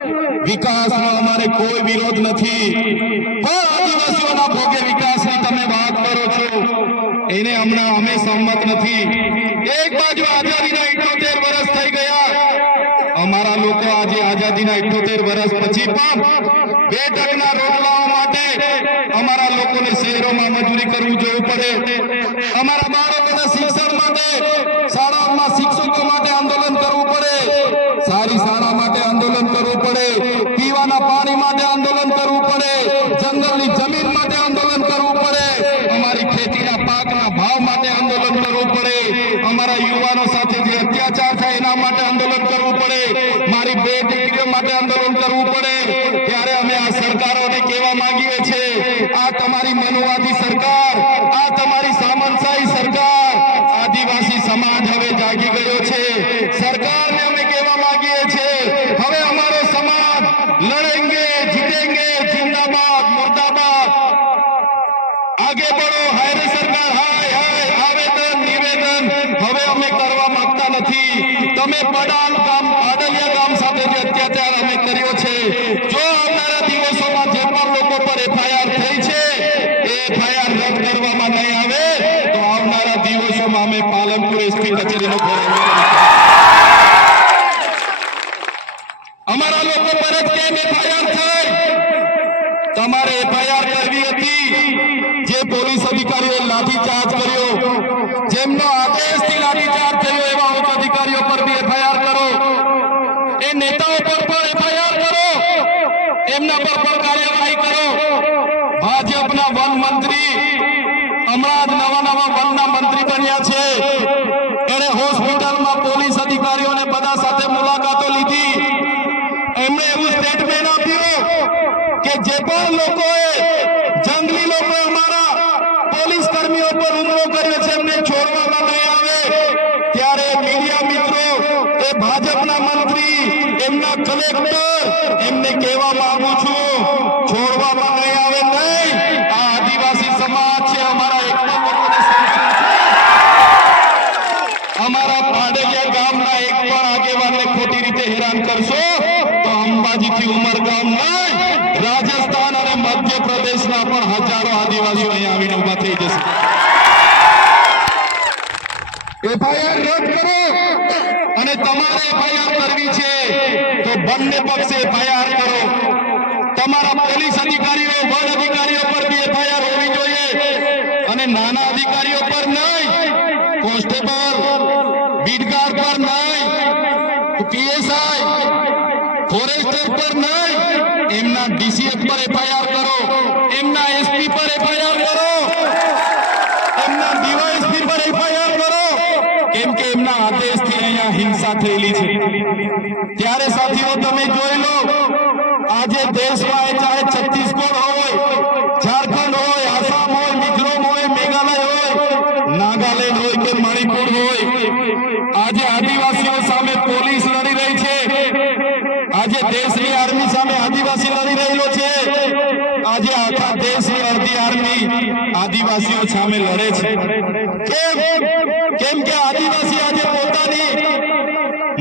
વિકાસનો અમારે કોઈ વિરોધ નથી, પણ આદિવાસીઓના ભોગે વિકાસની તમે વાત કરો છો એને હમણાં અમે સંમત નથી। એક બાજુ આઝાદીના 78 વર્ષ થઈ ગયા, અમારા લોકો આજે આઝાદીના 78 વર્ષ પછી પણ 2% રોટલાઓ માટે અમારા લોકોને શહેરોમાં મજૂરી કરવું જવું પડે, અમારા બાળકોના શિક્ષણ માટે શાળાઓમાં શિક્ષકો માટે આંદોલન કરવું પડે, સારી શાળા માટે આંદોલન કરવું પડે, પીવાના પાણી માટે આંદોલન કરવું પડે, જંગલની જમીન માટે આંદોલન કરવું પડે, અમારી ખેતીના પાકના ભાવ માટે આંદોલન કરવું પડે, અમારા યુવાનો સાથે જે અત્યાચાર થાય એના માટે આંદોલન કરવું પડે, મારી 2 દીકરીઓ માટે આંદોલન કરવું પડે। ત્યારે અમે આ સરકારોને કહેવા માંગીએ છીએ, આ તમારી મનુવાદી સરકાર, આ તમારી સામંતશાહી સરકાર, આદિવાસી સમાજ હવે જાગી ગયો છે। સરકારને અમે કહેવા માંગીએ છીએ, હવે અમારો સમાજ લડેંગે જીतेंगे, जिंदाबाद मुर्दाबाद, आगे बढ़ो, हाय सरकार, हाय हाय, आवेदन निवेदन હવે અમે કરવા માંગતા નથી। તમે પડાલ ગામ પાડલિયા ગામ સાથે જે અત્યાચાર અમે કર્યો છે, જો આવનારા દિવસોમાં જે પણ લોકો પર એફઆઈઆર થઈ છે એ એફઆઈઆર રદ કરવામાં નહીં આવે તો આવનારા દિવસોમાં અમે પાલનપુર એસપી કચેરીનો ઘેરાવ અમારા લોકો પર જ કેમ એફઆઈઆર થઈ? તમારે એફઆઈઆર કરવી હતી, જે પોલીસ અધિકારીઓએ લાઠીચાર્જ કર્યો, જેમનો આદેશથી લાઠીચાર્જ થયો એવા ઉચ્ચ અધિકારીઓ પર બી એફઆઈઆર કરો, એ નેતાઓ પર પણ એફઆઈઆર કરો, એમના પર પણ કાર્યવાહી કરો। ભાજપના વન મંત્રી હમણાં જ નવા વનના મંત્રી બન્યા છે, એણે હોસ્પિટલમાં પોલીસ અધિકારીઓને બધા સાથે મુલાકાતો લીધી, એમણે એવું સ્ટેટમેન્ટ આપ્યું કે જે પણ લોકોએ જંગલી લોકો અમારા પોલીસ કર્મીઓ પર હુમલો કર્યો છે એમને છોડવામાં નહીં આવે। ત્યારે મીડિયા મિત્રો, એ ભાજપના મંત્રી, એમના કલેક્ટર, એમને કહેવા માંગુ છું, છોડવામાં નહીં આવે નહીં। આ આદિવાસી સમાજ છે, અમારા એકતા લોકોને અમારા પાડલિયા ગામના એક પણ આગેવાનને ખોટી રીતે હેરાન કરશો તો અંબાજીથી ઉમરગામ નહીં, રાજસ્થાન અને મધ્યપ્રદેશના પણ હજારો આદિવાસીઓ અહીં આવીને ઉભા થઈ જશે। એફઆઈઆર રદ કરો, અને તમારે એફઆઈઆર કરવી છે તો બંને પક્ષે એફઆઈઆર કરો। તમારા પોલીસ અધિકારીઓ, વન અધિકારીઓ પર બી એફઆઈઆર હોવી જોઈએ, અને નાના અધિકારીઓ પર નહીં, કોન્સ્ટેબલ, બીટગાર્ડ પર નહીં, પીએસઆઈ, ફોરેસ્ટર પર નહીં, એમના ડીસીએફ પર એફઆઈઆર કરો, એમના એસપી પર એફઆઈઆર કરો, એમના ડીવાયએસપી પર એફઆઈઆર કરો, કેમ કે એમના આદેશથી અહીંયા હિંસા થયેલી છે। ત્યારે સાથીઓ તમે જોઈ લો, આજે દેશમાં ચાહે છત્તીસગઢ હોય, ઝારખંડ હોય, આસામ હોય, મિઝોરમ હોય, મેઘાલય હોય, નાગાલેન્ડ હોય કે મણિપુર હોય, આજે આદિવાસીઓ સામે પોલીસ લડી રહી છે, આજે દેશની આર્મી સામે આદિવાસી લડી રહેલો છે, આજે આખા દેશની અડધી આર્મી આદિવાસીઓ સામે લડે છે। કેમ કે આદિવાસી આજે પોતાની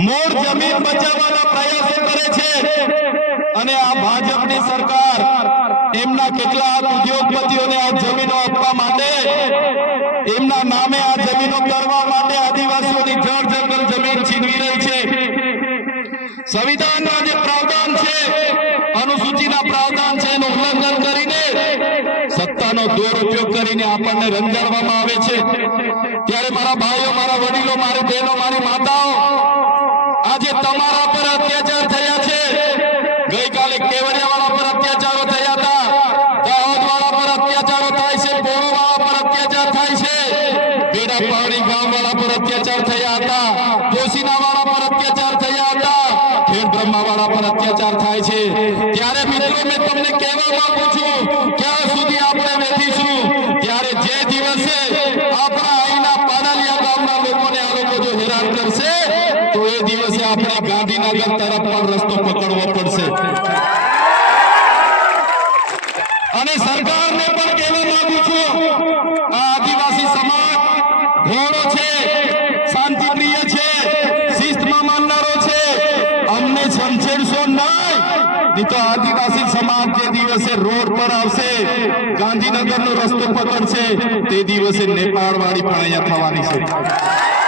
મૂળ જમીન બચાવવાના પ્રયાસો કરે છે, અને આ ભાજપની સરકાર એમના કેટલાક ઉદ્યોગપતિઓને આ જમીનો આપવા માટે, એમના નામે આ જમીનો કરવા માટે આદિવાસીઓની જળ જંગલ જમીન છીનવી રહી છે। સંવિધાનના જે પ્રાવધાન છે, અનુસૂચિના પ્રાવધાન છે, એનું ઉલ્લંઘન કરીને સત્તાનો દુરુપયોગ કરીને આપણને રંજાડવામાં આવે છે। ત્યારે મારા ભાઈઓ, મારા વડીલો, મારી બહેનો, મારી માતાઓ, આજે તમારા પર અત્યાચાર થયા છે। ગઈકાલે કેવડિયાવાળા પર અત્યાચારો થયા હતા, દાહોદવાળા પર અત્યાચારો થાય છે, બોરોવાળા પર અત્યાચાર થાય છે, બેડાપાવડી ગામવાળા પર અત્યાચાર થયા હતા, જોશીનાવાળા પર અત્યાચાર થયા હતા, ખેડબ્રહ્માવાળા પર અત્યાચાર થાય છે। ત્યારે મિત્રો મેં તમને કહેવા માંગુ છું, ક્યાં સુધી આપણે બેઠીશું? ત્યારે જે દિવસે આપણા અહીંના પાડલિયા ગામના લોકોને આ લોકો જો હેરાન કરશે તો એ દિવસે આપણે ગાંધીનગર તરફ પણ રસ્તો પકડવો પડશે। અને સરકારને પણ કહેવા માંગુ છું, આ આદિવાસી સમાજ ઘોડો છે, શાંતિપ્રિય છે, શિસ્તમાં માનનારો છે, અમને છંછેડશો નહીં। નહીં તો આદિવાસી સમાજ જે દિવસે રોડ પર આવશે, ગાંધીનગરનો રસ્તો પકડશે, તે દિવસે નેપાળ વાળી પણ અહીંયા થવાની છે.